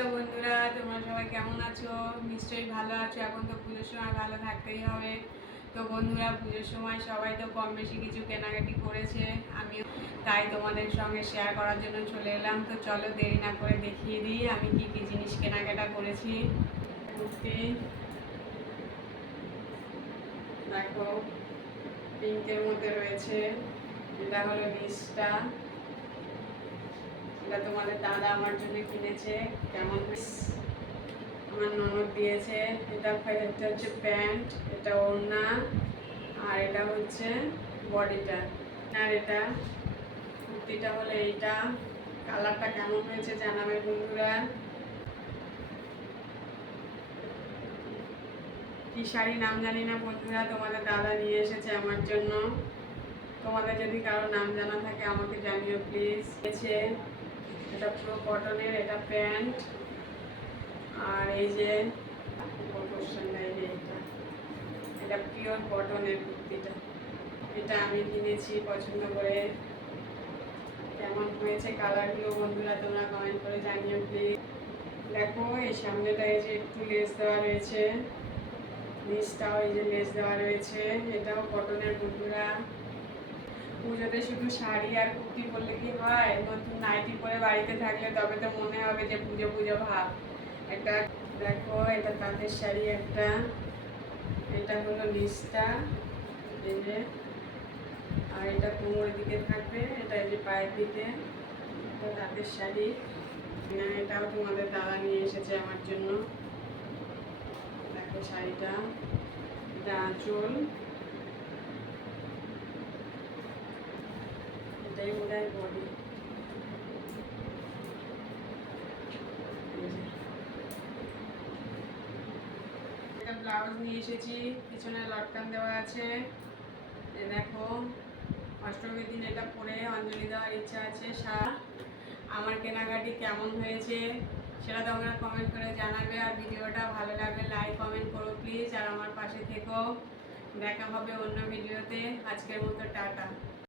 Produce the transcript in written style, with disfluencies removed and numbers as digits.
Hello বন্ধুরা, তোমরা সবাই কেমন আছো? নিশ্চয়ই ভালো আছো। এখন তো পুজোর সময় ভালো থাকতেই হবে। তো বন্ধুরা, পুজোর সময় সবাই তো কম বেশি কিছু কেনাকাটি করেছে, আমিও তাই তোমাদের সঙ্গে শেয়ার করার জন্য চলে এলাম। তো চলো দেরি না করে দেখিয়ে দিই আমি কি কি জিনিস কেনাকাটা করেছি। কুর্তি দেখো, পিঙ্কের মধ্যে রয়েছে, এটা হলো লিস্টটা। এটা তোমাদের দাদা আমার জন্য কিনেছে। কেমন আমার ননদ দিয়েছে। এটা হচ্ছে প্যান্ট, এটা ওড়না, আর এটা হচ্ছে বডিটা। আর এটা কুর্তিটা হলো এইটা। কালারটা কেমন হয়েছে জানাবে বন্ধুরা। কি শাড়ি নাম জানি না বন্ধুরা, তোমাদের দাদা নিয়ে এসেছে আমার জন্য। তোমাদের যদি কারো নাম জানা থাকে আমাকে জানিও প্লিজ। এটা পুরো কটনের, এটা প্যান্ট। আর এই যে এটা পিওর কটনের কুর্তিটা, এটা আমি কিনেছি পছন্দ করে। কেমন হয়েছে কালারগুলো বন্ধুরা তোমরা কমেন্ট করে জানিও প্লিজ। দেখো এই সামনেটা এই যে একটু লেস দেওয়া রয়েছে, নিচটাও এই যে লেস দেওয়া রয়েছে, এটাও কটনের বন্ধুরা। পুজোতে শুধু শাড়ি আর কুর্তি পরলে কি হয়? নতুন নাইটি পরে বাড়িতে থাকলে তবে তো মনে হবে যে পুজো পুজো ভাব একটা। দেখো এটা তাঁতের শাড়ি একটা, এটা হলো নিচটা এই যে, আর এটা কোমরের দিকে থাকবে, এটা এই যে পায়ের দিকে। তাঁতের শাড়ি, এটাও তোমাদের দাদা নিয়ে এসেছে আমার জন্য। দেখো শাড়িটা, এটা আঁচল, এটাই বোধ হয় বডি। এটা ব্লাউজ নিয়ে এসেছি, পিছনে লটকান দেওয়া আছে। দেখো অষ্টমীর দিন এটা পরে অঞ্জলি দেওয়ার ইচ্ছা আছে। আমার কেনাকাটি কেমন হয়েছে সেটা তোমরা কমেন্ট করে জানাবে। আর ভিডিওটা ভালো লাগলে লাইক কমেন্ট করো প্লিজ, আর আমার পাশে থেকো। দেখা হবে অন্য ভিডিওতে। আজকের মতো টাটা।